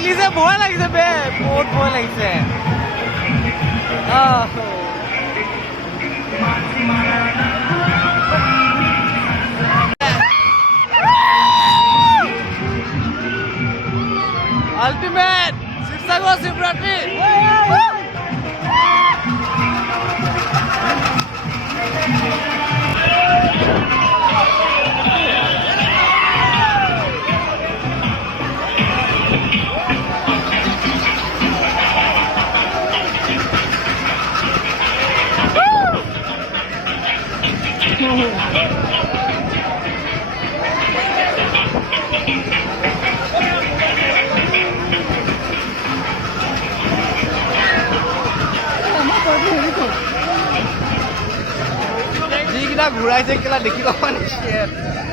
ৰিলিজে ভয় লাগিছে বে বহুত ভয় লাগিছে আল্টিমেট শিৱসাগৰ শিৱৰাত্ৰি যিকেইটা ঘূৰাইছে কেলা দেখি পাবা নেকি